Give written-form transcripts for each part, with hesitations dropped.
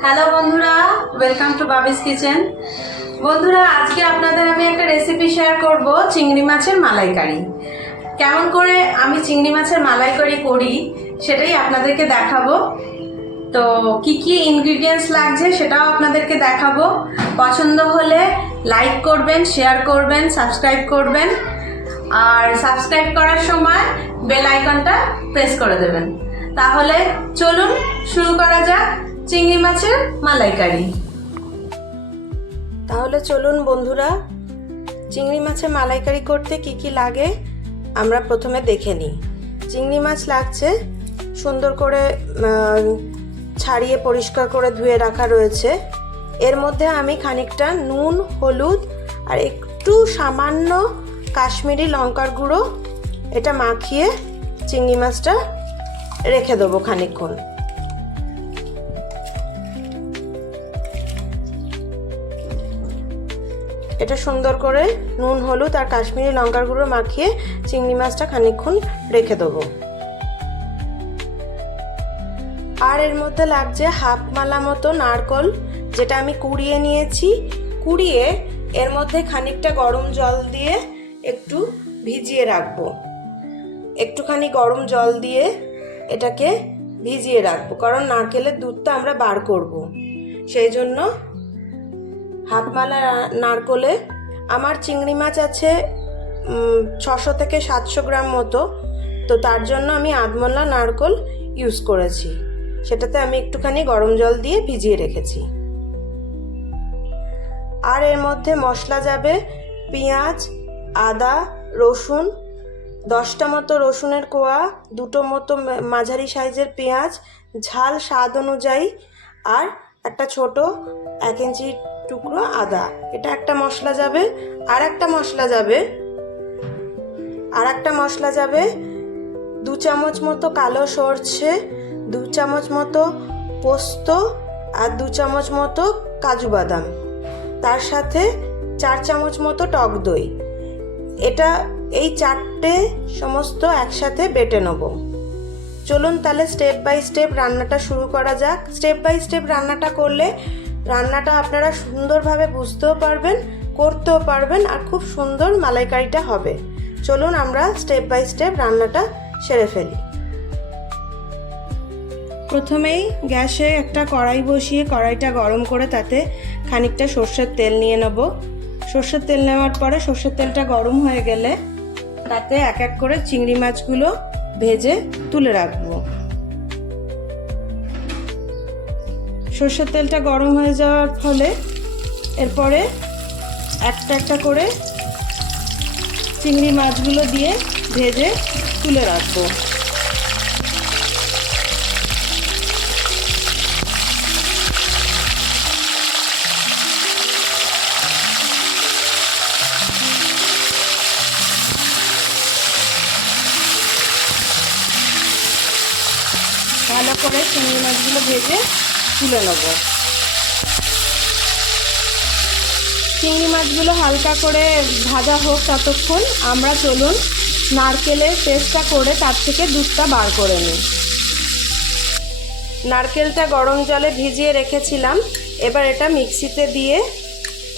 Hello বন্ধুরা, welcome to বাবিস kitchen. বন্ধুরা, আজকে আপনাদের আমি একটা রেসিপি শেয়ার করব চিংড়ি মাছের মালাইকারি। কেমন করে আমি চিংড়ি মাছের মালাইকারি করি সেটাই আপনাদেরকে দেখাবো। তো কি কি ইনগ্রিডিয়েন্টস লাগছে সেটাও আপনাদেরকে দেখাবো। পছন্দ হলে লাইক করবেন, শেয়ার করবেন, সাবস্ক্রাইব করবেন, আর সাবস্ক্রাইব করার সময় বেল আইকনটা প্রেস করে দেবেন। তাহলে চলুন শুরু করা যাক চিংড়ি মাছের মালাইকারি। তাহলে চলুন বন্ধুরা, চিংড়ি মাছের মালাইকারি করতে কি কি লাগে আমরা প্রথমে দেখে নিই। চিংড়ি মাছ লাগছে, সুন্দর করে ছাড়িয়ে পরিষ্কার করে ধুয়ে রাখা রয়েছে। এর মধ্যে আমি খানিকটা নুন, হলুদ আর একটু সামান্য কাশ্মীরি লঙ্কার গুঁড়ো এটা মাখিয়ে চিংড়ি মাছটা রেখে দেবো খানিকক্ষণ। এটা সুন্দর করে নুন, হলুদ আর কাশ্মীরি লঙ্কার গুঁড়ো মাখিয়ে চিংড়ি মাছটা খানিকক্ষণ রেখে দেবো। আর এর মধ্যে লাগছে হাফ মালা মতো নারকোল, যেটা আমি কুড়িয়ে নিয়েছি। কুড়িয়ে এর মধ্যে খানিকটা গরম জল দিয়ে একটু ভিজিয়ে রাখবো। একটুখানি গরম জল দিয়ে এটাকে ভিজিয়ে রাখবো, কারণ নারকেলের দুধটা আমরা বার করব। সেই জন্য হাফ মালা নারকোলে আমার চিংড়ি মাছ আছে 600 থেকে 700 গ্রাম মতো, তো তার জন্য আমি আধমলা নারকোল ইউজ করেছি। সেটাতে আমি একটুখানি গরম জল দিয়ে ভিজিয়ে রেখেছি। আর এর মধ্যে মশলা যাবে পেঁয়াজ, আদা, রসুন, 10টা মতো রসুনের কোয়া, 2টো মতো মাঝারি সাইজের পেঁয়াজ, ঝাল স্বাদ অনুযায়ী, আর একটা ছোট 1 ইঞ্চি টুকরো আদা। এটা একটা মশলা যাবে। আর একটা মশলা যাবে 2 চামচ মতো কালো সরষে, 2 চামচ মতো পোস্ত আর 2 চামচ মতো কাজু বাদাম, তার সাথে 4 চামচ মতো টক দই। এই 4টে সমস্ত একসাথে বেটে নেব। চলুন তাহলে স্টেপ বাই স্টেপ রান্নাটা শুরু করা যাক। স্টেপ বাই স্টেপ রান্নাটা করলে রান্নাটা আপনারা সুন্দরভাবে বুঝতেও পারবেন, করতেও পারবেন, আর খুব সুন্দর মালাইকারিটা হবে। চলুন আমরা স্টেপ বাই স্টেপ রান্নাটা সেরে ফেলি। প্রথমেই গ্যাসে একটা কড়াই বসিয়ে কড়াইটা গরম করে তাতে খানিকটা সর্ষের তেল নিয়ে নেব। সর্ষের তেল নেওয়ার পরে সর্ষের তেলটা গরম হয়ে গেলে তাতে এক এক করে চিংড়ি মাছগুলো ভেজে তুলে রাখবো। সর্ষের তেলটা গরম হয়ে যাওয়ার ফলে এরপরে একটা একটা করে চিংড়ি মাছগুলো দিয়ে ভেজে তুলে রাখবো। ভালো করে চিংড়ি মাছগুলো ভেজে তুলে নেব। চিংড়ি মাছগুলো হালকা করে ভাজা হোক ততক্ষণ আমরা চলুন নারকেলের পেস্টটা করে তার থেকে দুধটা বার করে নিই। নারকেলটা গরম জলে ভিজিয়ে রেখেছিলাম, এবার এটা মিক্সিতে দিয়ে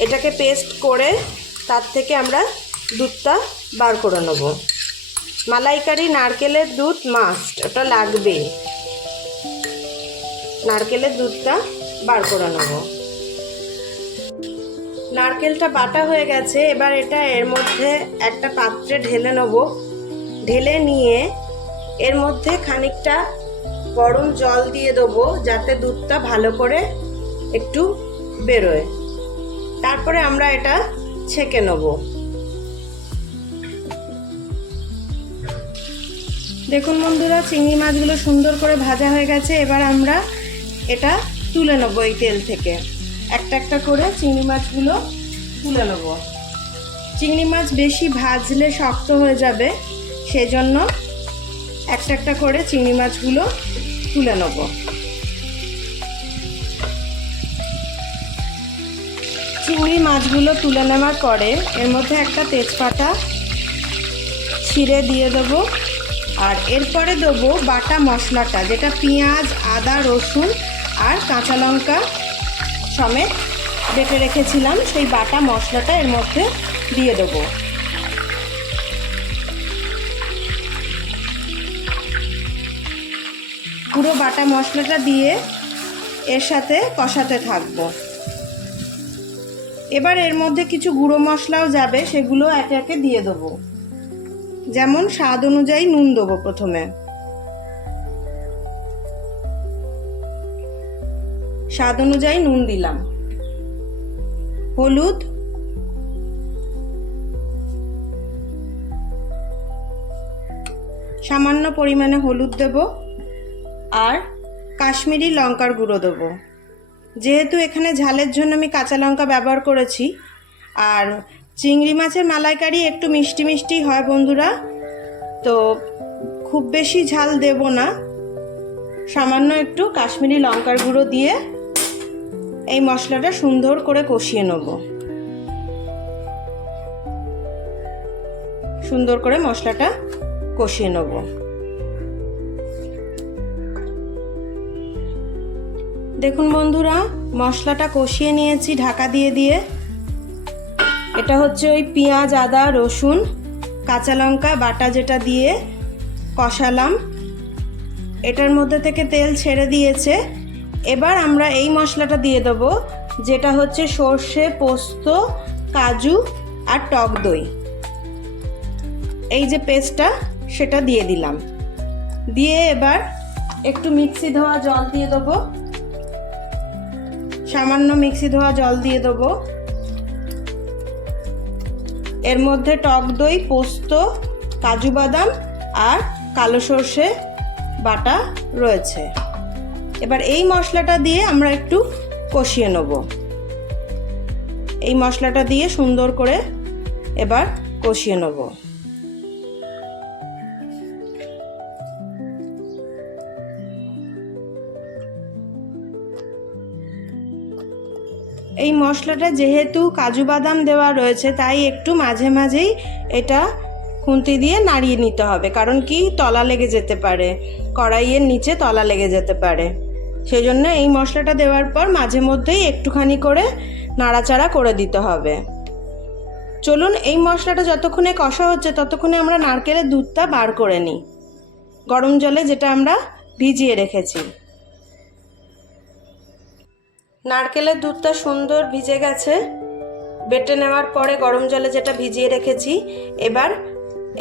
এটাকে পেস্ট করে তার থেকে আমরা দুধটা বার করে নেব। মালাইকারি নারকেলের দুধ মাস্ট, ওটা লাগবেই। নারকেলের দুধটা বার করে নেব। নারকেলটা বাটা হয়ে গেছে, এবার এটা এর মধ্যে একটা পাত্রে ঢেলে নেব। ঢেলে নিয়ে এর মধ্যে খানিকটা গরম জল দিয়ে দেবো, যাতে দুধটা ভালো করে একটু বেরোয়। তারপরে আমরা এটা ছেঁকে নেব। দেখুন বন্ধুরা, চিংড়ি মাছগুলো সুন্দর করে ভাজা হয়ে গেছে। এবার আমরা এটা তুলে নেবো এই তেল থেকে। একটা একটা করে চিংড়ি মাছগুলো তুলে নেব। চিংড়ি মাছ বেশি ভাজলে শক্ত হয়ে যাবে, সেই জন্য একটা একটা করে চিংড়ি মাছগুলো তুলে নেব। চিংড়ি মাছগুলো তুলে নেওয়ার পরে এর মধ্যে একটা তেজপাতা ছিঁড়ে দিয়ে দেবো, আর এরপরে দেবো বাটা মশলাটা, যেটা পেঁয়াজ, আদা, রসুন আর কাঁচা লঙ্কা সমেত বেটে রেখেছিলাম সেই বাটা মশলাটা এর মধ্যে দিয়ে দেবো। পুরো বাটা মশলাটা দিয়ে এর সাথে কষাতে থাকবো। এবার এর মধ্যে কিছু গুঁড়ো মশলাও যাবে, সেগুলো একে একে দিয়ে দেবো। যেমন স্বাদ অনুযায়ী নুন দেবো। প্রথমে স্বাদ অনুযায়ী নুন দিলাম, হলুদ, সামান্য পরিমাণে হলুদ দেব, আর কাশ্মীরি লঙ্কার গুঁড়ো দেবো। যেহেতু এখানে ঝালের জন্য আমি কাঁচা লঙ্কা ব্যবহার করেছি, আর চিংড়ি মাছের মালাইকারি একটু মিষ্টি মিষ্টি হয় বন্ধুরা, তো খুব বেশি ঝাল দেব না। সামান্য একটু কাশ্মীরি লঙ্কার গুঁড়ো দিয়ে এই মশলাটা সুন্দর করে কষিয়ে নেব। সুন্দর করে মশলাটা কষিয়ে নেব। দেখুন বন্ধুরা, মশলাটা কষিয়ে নিয়েছি ঢাকা দিয়ে দিয়ে। এটা হচ্ছে ওই পেঁয়াজ, আদা, রসুন, কাঁচা লঙ্কা বাটা যেটা দিয়ে কষালাম, এটার মধ্যে থেকে তেল ছেড়ে দিয়েছে। এবার আমরা এই মশলাটা দিয়ে দেবো, যেটা হচ্ছে সর্ষে, পোস্ত, কাজু আর টক দই, এই যে পেস্টটা সেটা দিয়ে দিলাম। দিয়ে এবার একটু মিক্সি ধোয়া জল দিয়ে দেবো, সামান্য মিক্সি ধোয়া জল দিয়ে দেবো। এর মধ্যে টক দই, পোস্ত, কাজু বাদাম আর কালো সর্ষে বাটা রয়েছে। এবার এই মশলাটা দিয়ে আমরা একটু কষিয়ে নেব। এই মশলাটা দিয়ে সুন্দর করে এবার কষিয়ে নেব। এই মশলাটা যেহেতু কাজু বাদাম দেওয়া রয়েছে, তাই একটু মাঝে মাঝেই এটা খুন্তি দিয়ে নাড়িয়ে নিতে হবে, কারণ কি তলা লেগে যেতে পারে, কড়াইয়ের নিচে তলা লেগে যেতে পারে। সেই জন্য এই মশলাটা দেওয়ার পর মাঝে মধ্যেই একটুখানি করে নাড়াচাড়া করে দিতে হবে। চলুন এই মশলাটা যতক্ষণে কষা হচ্ছে ততক্ষণে আমরা নারকেলের দুধটা বার করে নিই, গরম জলে যেটা আমরা ভিজিয়ে রেখেছি। নারকেলের দুধটা সুন্দর ভিজে গেছে বেটে নেওয়ার পরে গরম জলে যেটা ভিজিয়ে রেখেছি। এবার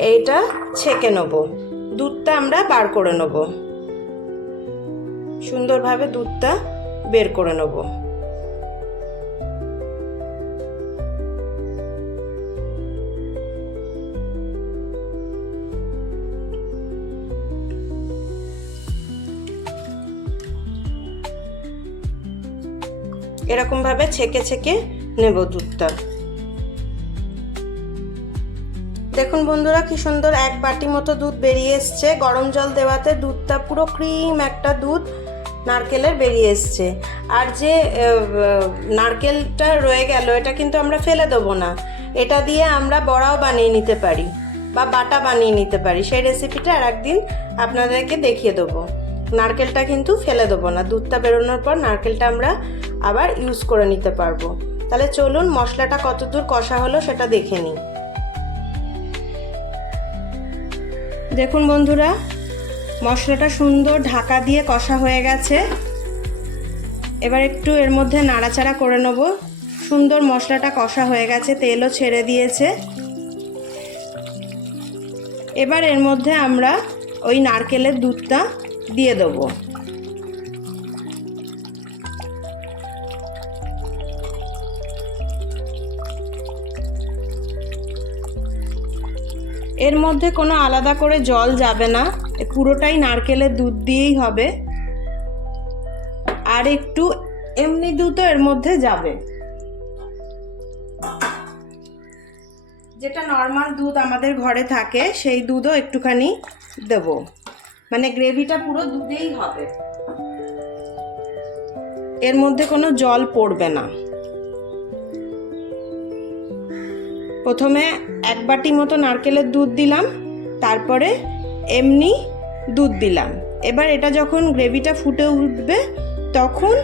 এইটা ছেঁকে নেব, দুধটা আমরা বার করে নেব, সুন্দরভাবে দুধটা বের করে নেব। এরকমভাবে ছেঁকে ছেঁকে নেব দুধটা। দেখুন বন্ধুরা, কি সুন্দর এক বাটি মতো দুধ বেরিয়ে এসছে। গরম জল দেওয়াতে দুধটা পুরো ক্রিম একটা দুধ নারকেলের বেরিয়ে এসছে। আর যে নারকেলটা রয়ে গেল, এটা কিন্তু আমরা ফেলে দেবো না, এটা দিয়ে আমরা বড়াও বানিয়ে নিতে পারি বা বাটা বানিয়ে নিতে পারি। সেই রেসিপিটা আর একদিন আপনাদেরকে দেখিয়ে দেবো। নারকেলটা কিন্তু ফেলে দেবো না, দুধটা বেরোনোর পর নারকেলটা আমরা আবার ইউজ করে নিতে পারবো। তাহলে চলুন মশলাটা কতদূর কষা হলো সেটা দেখে নিই। দেখুন বন্ধুরা, মশলাটা সুন্দর ঢাকা দিয়ে কষা হয়ে গেছে। এবার একটু এর মধ্যে নাড়াচাড়া করে নেব। সুন্দর মশলাটা কষা হয়ে গেছে, তেলও ছেড়ে দিয়েছে। এবার এর মধ্যে আমরা ওই নারকেলের দুধটা দিয়ে দেবো। এর মধ্যে কোনো আলাদা করে জল যাবে না, পুরোটাই নারকেলের দুধ দিয়েই হবে। আর একটু এমনি দুধও এর মধ্যে যাবে, যেটা নর্মাল দুধ আমাদের ঘরে থাকে সেই দুধও একটুখানি দেব, মানে গ্রেভিটা পুরো দুধেই হবে, এর মধ্যে কোনো জল পড়বে না। প্রথমে এক বাটি মতো নারকেলের দুধ দিলাম, তারপরে এমনি দুধ দিলাম। এবার এটা যখন গ্রেভিটা ফুটে উঠবে তখন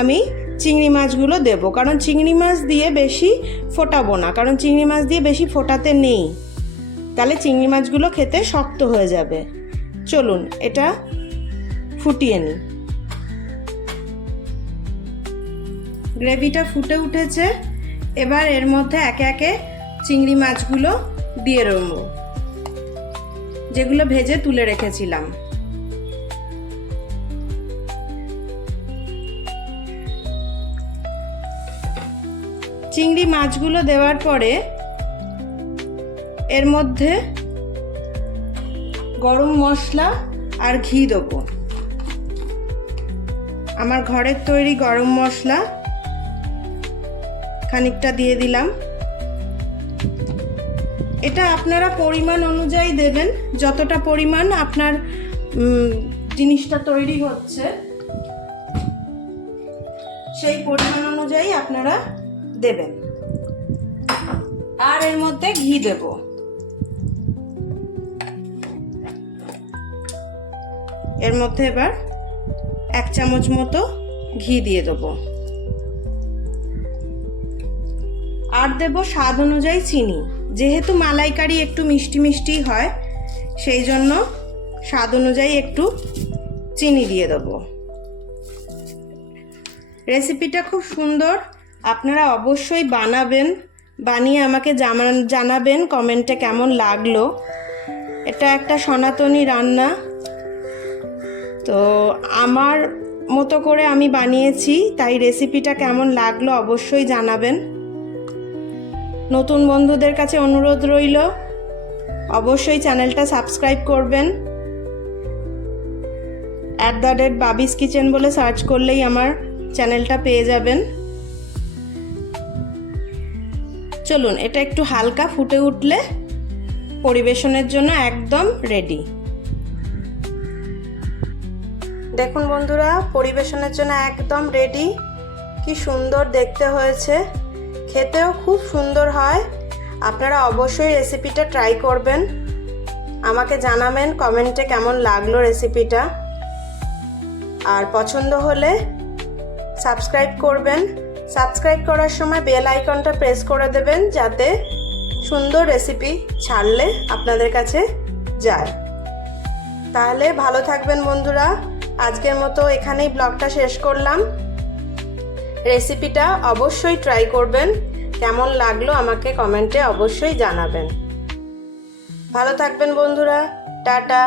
আমি চিংড়ি মাছগুলো দেব, কারণ চিংড়ি মাছ দিয়ে বেশি ফোটাবো না, কারণ চিংড়ি মাছ দিয়ে বেশি ফোটাতে নেই, তাহলে চিংড়ি মাছগুলো খেতে শক্ত হয়ে যাবে। চলুন এটা ফুটিয়ে নিই। গ্রেভিটা ফুটে উঠেছে, এবার এর মধ্যে একে একে চিংড়ি মাছগুলো দিয়ে দেব, যেগুলো ভেজে তুলে রেখেছিলাম। চিংড়ি মাছগুলো দেওয়ার পরে এর মধ্যে গরম মশলা আর ঘি দেবো। আমার ঘরের তৈরি গরম মশলা খানিকটা দিয়ে দিলাম। এটা আপনারা পরিমাণ অনুযায়ী দেবেন, যতটা পরিমাণ আপনার জিনিসটা তৈরি হচ্ছে সেই পরিমাণ অনুযায়ী আপনারা দেবেন। আর এর মধ্যে ঘি দেব। এর মধ্যে এবার 1 চামচ মতো ঘি দিয়ে দেবো। আর দেব স্বাদ অনুযায়ী চিনি। যেহেতু মালাইকারি একটু মিষ্টি মিষ্টি হয়, সেই জন্য স্বাদ অনুযায়ী একটু চিনি দিয়ে দেব। রেসিপিটা খুব সুন্দর, আপনারা অবশ্যই বানাবেন, বানিয়ে আমাকে জানাবেন কমেন্টে কেমন লাগলো। এটা একটা সনাতনী রান্না, তো আমার মতো করে আমি বানিয়েছি, তাই রেসিপিটা কেমন লাগলো অবশ্যই জানাবেন। নতুন বন্ধুদের কাছে অনুরোধ রইল, অবশ্যই চ্যানেলটা সাবস্ক্রাইব করবেন। @বাবিস কিচেন বলে সার্চ করলেই আমার চ্যানেলটা পেয়ে যাবেন। চলুন এটা একটু হালকা ফুটে উঠলে পরিবেশনের জন্য একদম রেডি। দেখুন বন্ধুরা, পরিবেশনের জন্য একদম রেডি। কি সুন্দর দেখতে হয়েছে, খেতেও খুব সুন্দর হয়। আপনারা অবশ্যই রেসিপিটা ট্রাই করবেন, আমাকে জানাবেন কমেন্টে কেমন লাগলো রেসিপিটা। আর পছন্দ হলে সাবস্ক্রাইব করবেন। সাবস্ক্রাইব করার সময় বেল আইকনটা প্রেস করে দেবেন, যাতে সুন্দর রেসিপি ছাড়লে আপনাদের কাছে যায়। তাহলে ভালো থাকবেন বন্ধুরা। আজকের মতো এখানেই ব্লগটা শেষ করলাম। রেসিপিটা অবশ্যই ট্রাই করবেন, কেমন লাগলো আমাকে কমেন্টে অবশ্যই জানাবেন। ভালো থাকবেন বন্ধুরা, টাটা।